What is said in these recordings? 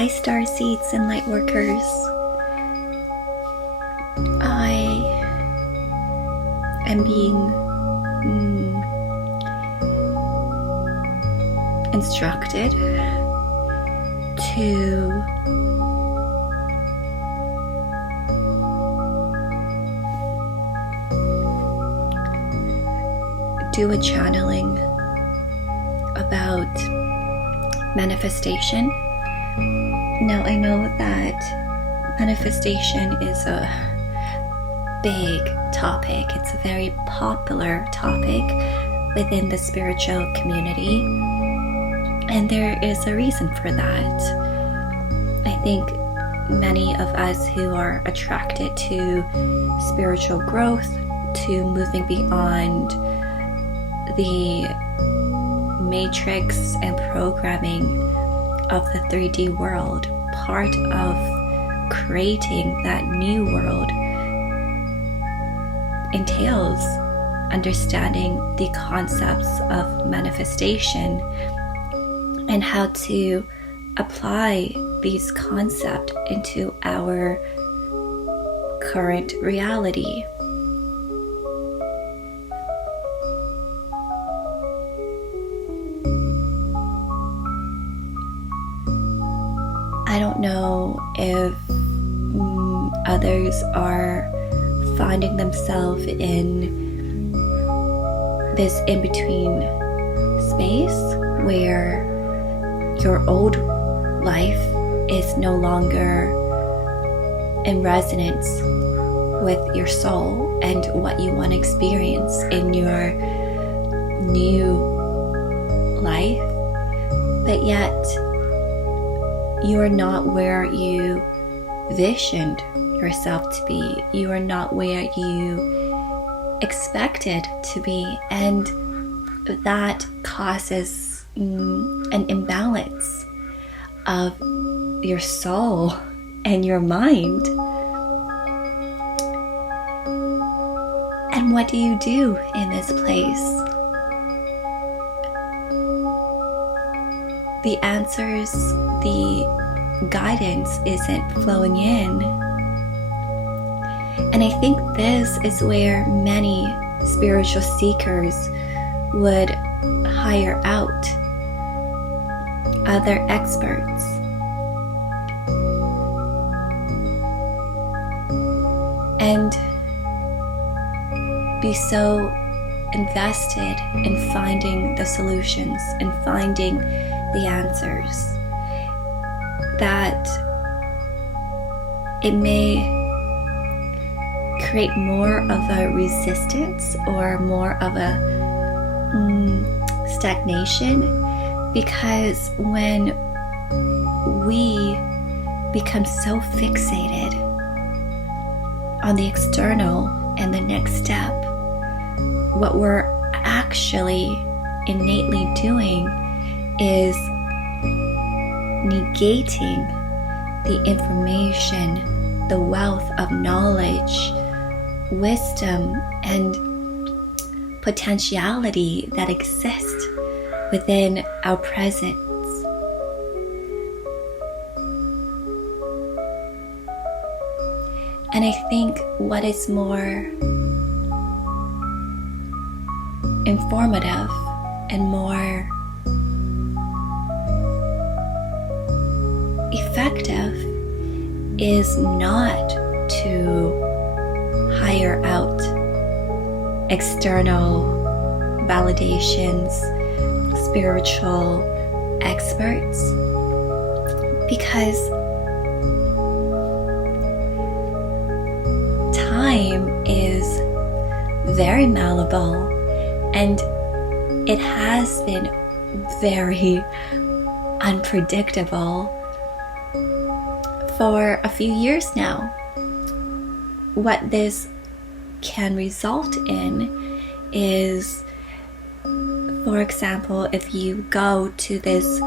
Hi, star seeds and light workers. I am being instructed to do a channeling about manifestation. Now, I know that manifestation is a big topic. It's a very popular topic within the spiritual community, and there is a reason for that. I think many of us who are attracted to spiritual growth, to moving beyond the matrix and programming of the 3D world, part of creating that new world entails understanding the concepts of manifestation and how to apply these concepts into our current reality. I don't know if others are finding themselves in this in-between space where your old life is no longer in resonance with your soul and what you want to experience in your new life, but yet you are not where you visioned yourself to be. You are not where you expected to be, and that causes an imbalance of your soul and your mind. And what do you do in this place? The answers, the guidance isn't flowing in. And I think this is where many spiritual seekers would hire out other experts. And be so invested in finding the solutions and finding the answers that it may create more of a resistance or more of a stagnation, because when we become so fixated on the external and the next step, what we're actually innately doing is negating the information, the wealth of knowledge, wisdom, and potentiality that exists within our presence. And I think what is more informative and more effective is not to hire out external validations, spiritual experts, because time is very malleable, and it has been very unpredictable for a few years now. What this can result in is, for example, if you go to this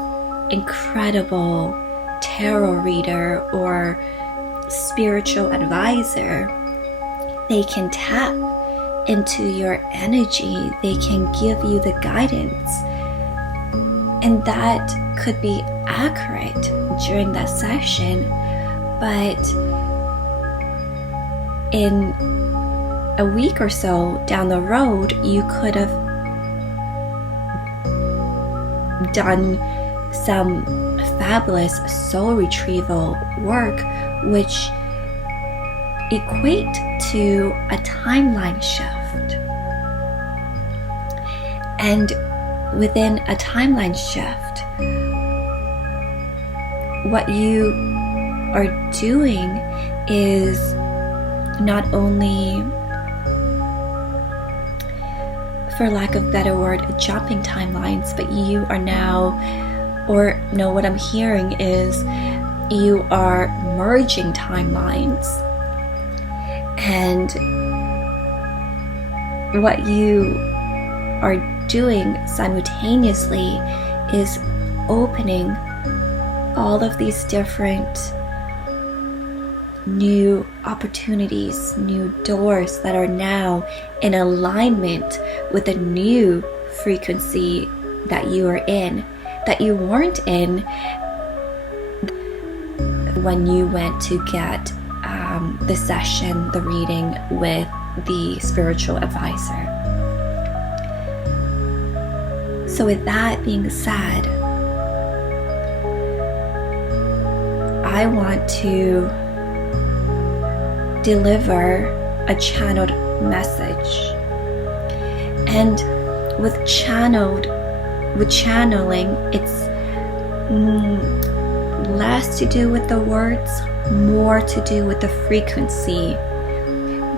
incredible tarot reader or spiritual advisor, they can tap into your energy, they can give you the guidance, and that could be accurate during that session, but in a week or so down the road, you could have done some fabulous soul retrieval work, which equate to a timeline shift. And within a timeline shift, what you are doing is not only, for lack of a better word, jumping timelines, but you are now, or no, what I'm hearing is you are merging timelines. And what you are doing simultaneously is opening all of these different new opportunities, new doors that are now in alignment with a new frequency that you are in, that you weren't in when you went to get the session, the reading with the spiritual advisor. So with that being said, I want to deliver a channeled message. And with channeling, it's less to do with the words, more to do with the frequency.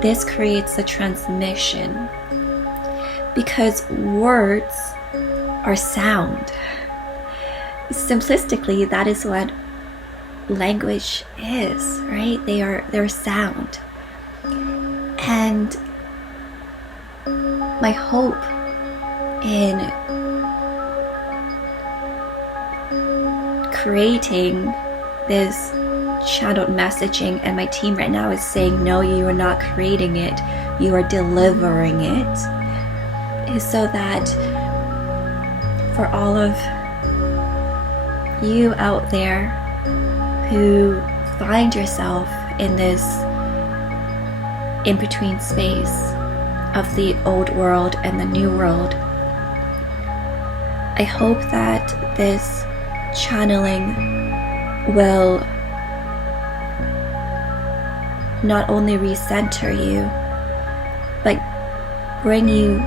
This creates a transmission, because words are sound. Simplistically, that is what language is, right? They're sound. And my hope in creating this channeled messaging, and my team right now is saying, no, you are not creating it, you are delivering it, is so that for all of you out there who find yourself in this in-between space of the old world and the new world, I hope that this channeling will not only recenter you, but bring you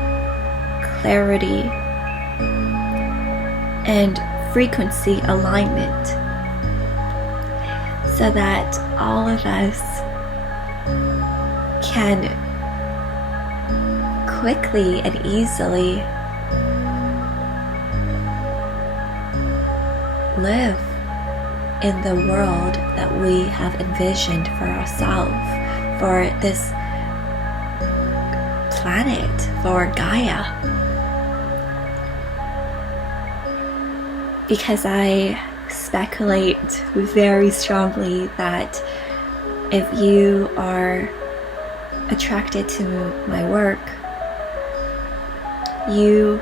clarity and frequency alignment, so that all of us can quickly and easily live in the world that we have envisioned for ourselves, for this planet, for Gaia. Because I speculate very strongly that if you are attracted to my work, you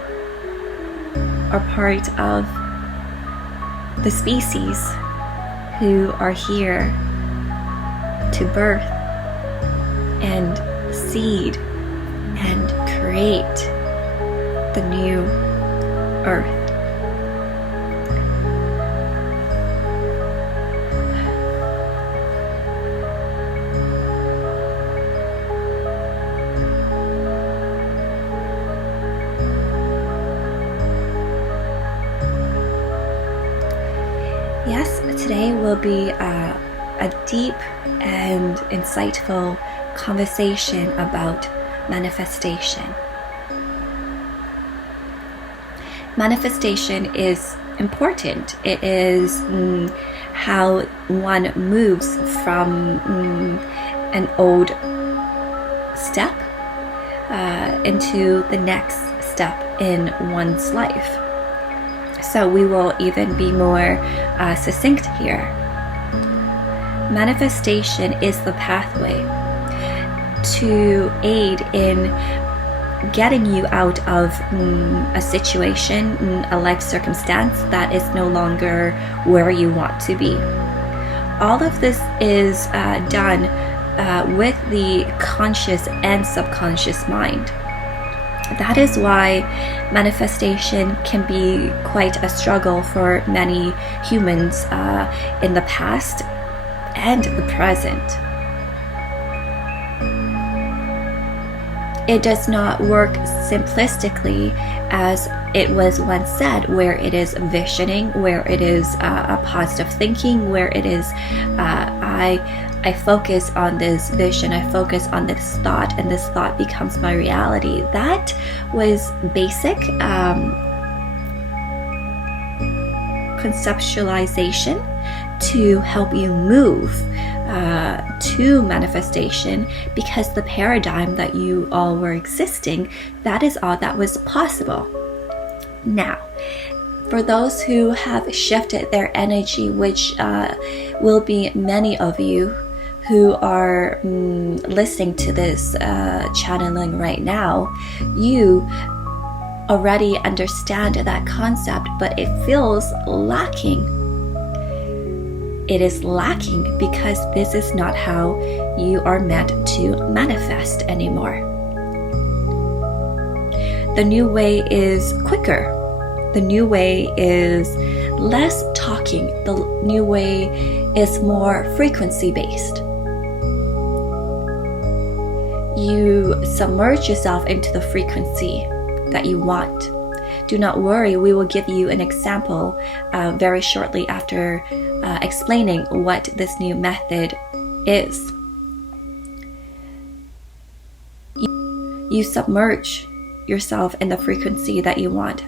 are part of the species who are here to birth and seed and create the new earth. Yes, today will be a deep and insightful conversation about manifestation. Manifestation is important. It is how one moves from an old step into the next step in one's life. So we will even be more succinct here. Manifestation is the pathway to aid in getting you out of a situation, a life circumstance that is no longer where you want to be. All of this is done with the conscious and subconscious mind. That is why manifestation can be quite a struggle for many humans in the past and the present. It does not work simplistically as it was once said, where it is visioning, where it is a positive thinking, where it is I focus on this vision, I focus on this thought, and this thought becomes my reality. That was basic conceptualization to help you move to manifestation, because the paradigm that you all were existing, that is all that was possible. Now, for those who have shifted their energy, which will be many of you who are listening to this channeling right now, you already understand that concept, but it feels lacking. It is lacking because this is not how you are meant to manifest anymore. The new way is quicker. The new way is less talking. The new way is more frequency-based. You submerge yourself into the frequency that you want. Do not worry, we will give you an example very shortly after explaining what this new method is. You submerge yourself in the frequency that you want.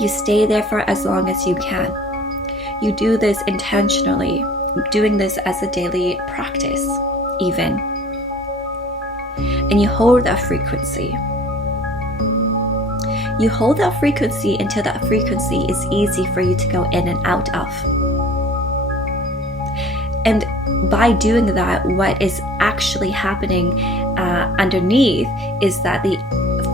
You stay there for as long as you can. You do this intentionally, doing this as a daily practice, even. And you hold that frequency. You hold that frequency until that frequency is easy for you to go in and out of. And by doing that, what is actually happening underneath is that the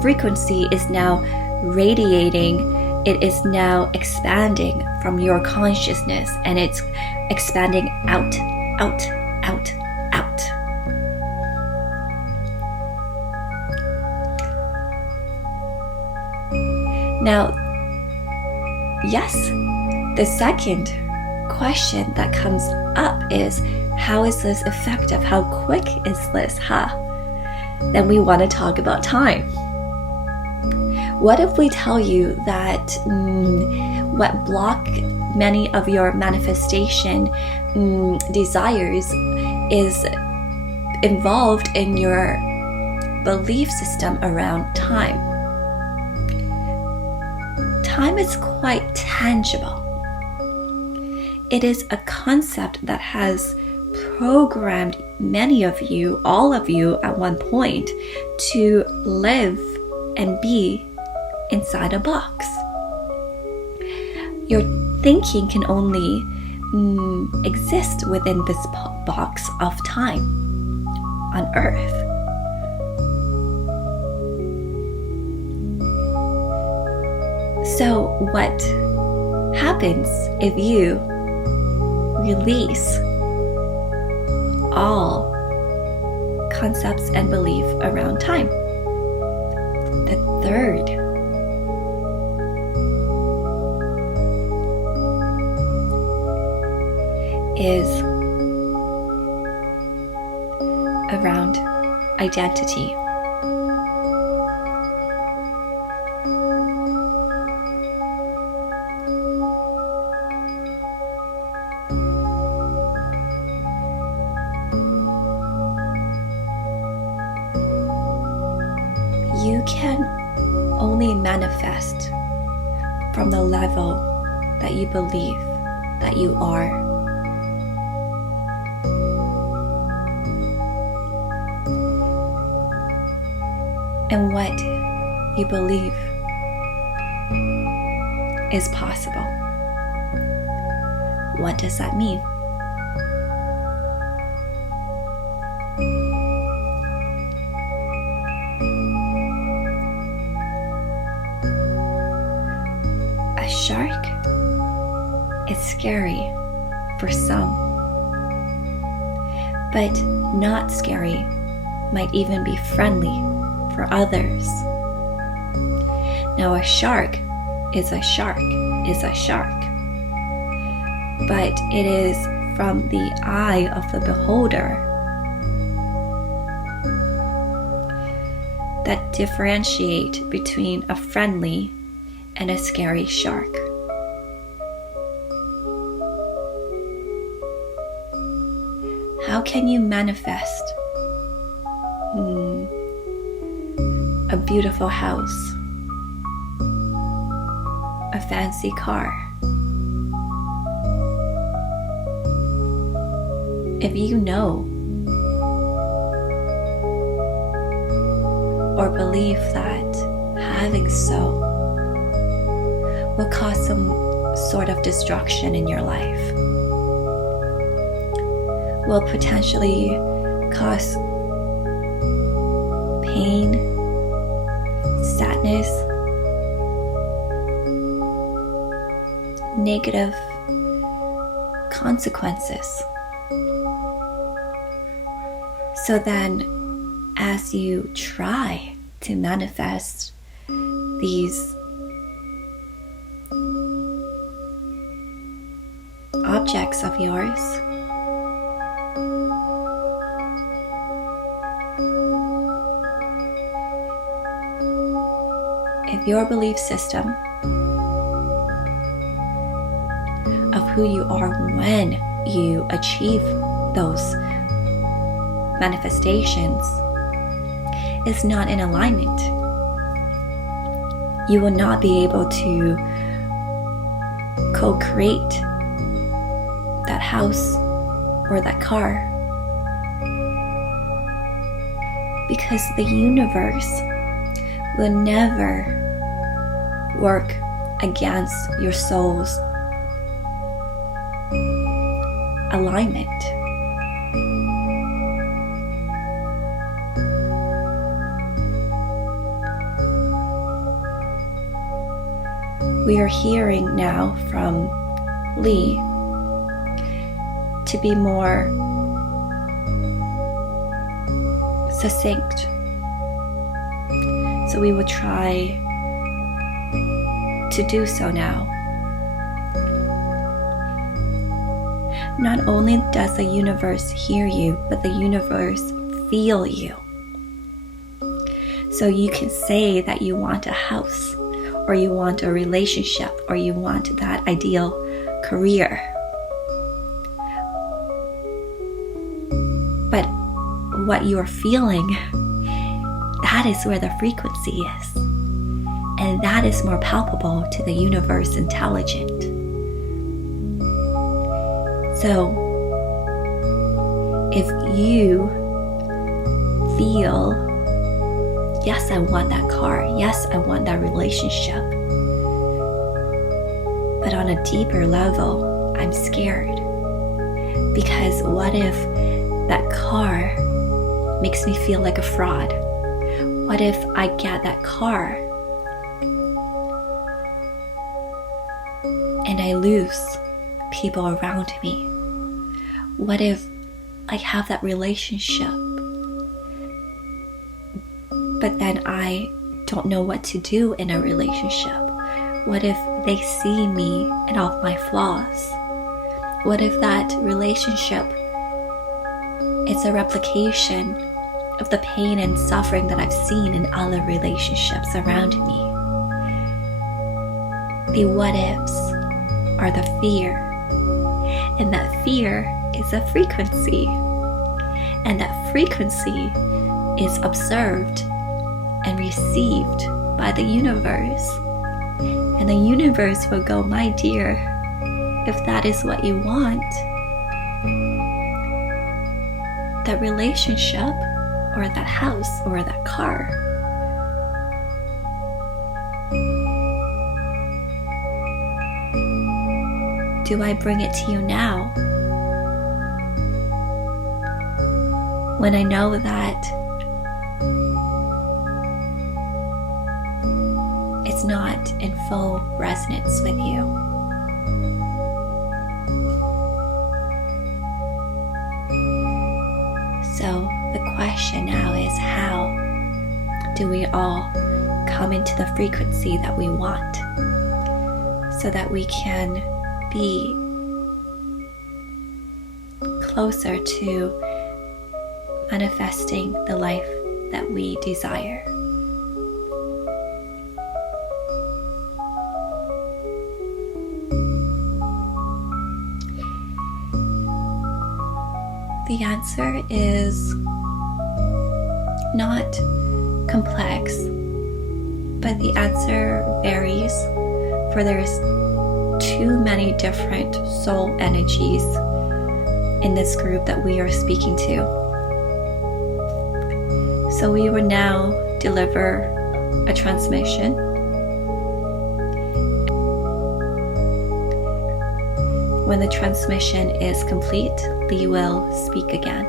frequency is now radiating. It is now expanding from your consciousness, and it's expanding out, out, out, out. Now, yes, the second question that comes up is, how is this effective? How quick is this? Then we want to talk about time. What if we tell you that what block many of your manifestation desires is involved in your belief system around time? Time is quite tangible. It is a concept that has programmed many of you, all of you at one point, to live and be inside a box. Your thinking can only exist within this box of time on Earth. So what happens if you release all concepts and belief around time? The third is around identity. You can only manifest from the level that you believe that you are. And what you believe is possible. What does that mean? scary for some, but not scary might even be friendly for others. Now, a shark is a shark, but it is from the eye of the beholder that differentiate between a friendly and a scary shark. How can you manifest a beautiful house, a fancy car, if you know or believe that having so will cause some sort of destruction in your life, will potentially cause pain, sadness, negative consequences. So then, as you try to manifest these objects of yours, if your belief system of who you are when you achieve those manifestations is not in alignment, you will not be able to co-create that house or that car, because the universe will never work against your soul's alignment. We are hearing now from Lee to be more succinct. So we will try to do so now. Not only does the universe hear you, but the universe feel you. So you can say that you want a house, or you want a relationship, or you want that ideal career. But what you're feeling, that is where the frequency is. And that is more palpable to the universe intelligent. So, if you feel, yes, I want that car, yes, I want that relationship, but on a deeper level, I'm scared. Because what if that car makes me feel like a fraud? What if I get that car and I lose people around me? What if I have that relationship, but then I don't know what to do in a relationship? What if they see me and all of my flaws? What if that relationship is a replication of the pain and suffering that I've seen in other relationships around me? The what ifs are the fear, and that fear is a frequency, and that frequency is observed and received by the universe, and the universe will go, my dear, if that is what you want, that relationship or that house or that car, do I bring it to you now, when I know that it's not in full resonance with you? So the question now is, how do we all come into the frequency that we want so that we can be closer to manifesting the life that we desire? The answer is not complex, but the answer varies, for there's too many different soul energies in this group that we are speaking to. So we will now deliver a transmission. When the transmission is complete, Lee will speak again.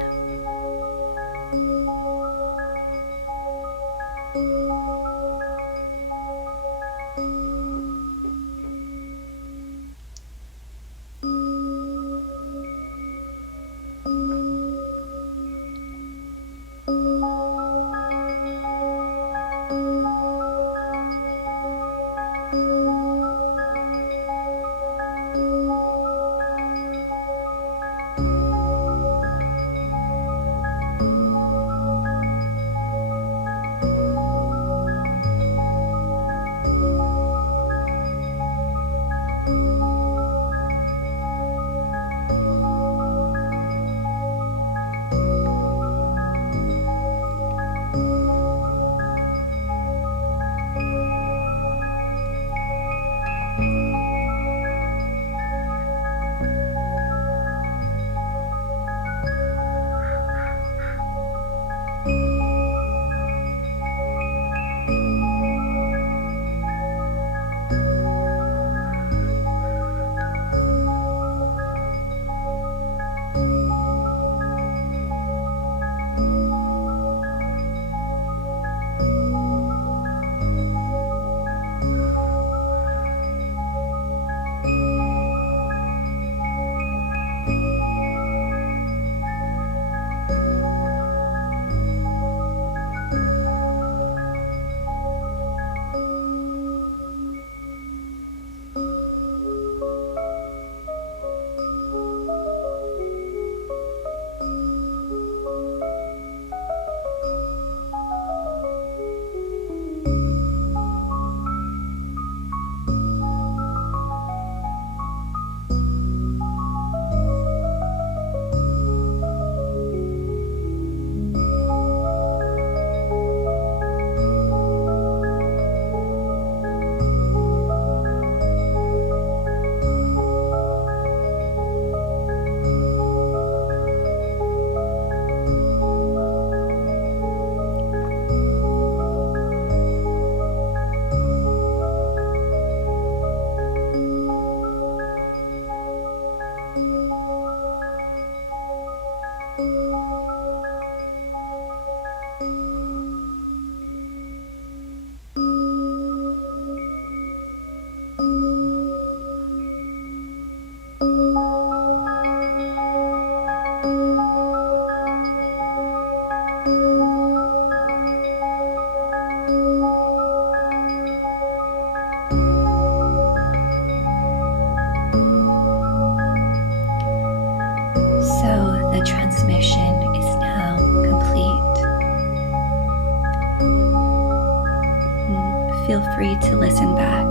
Feel free to listen back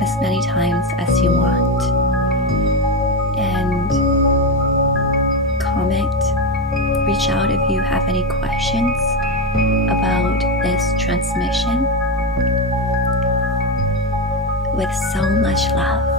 as many times as you want and comment, reach out if you have any questions about this transmission. With so much love.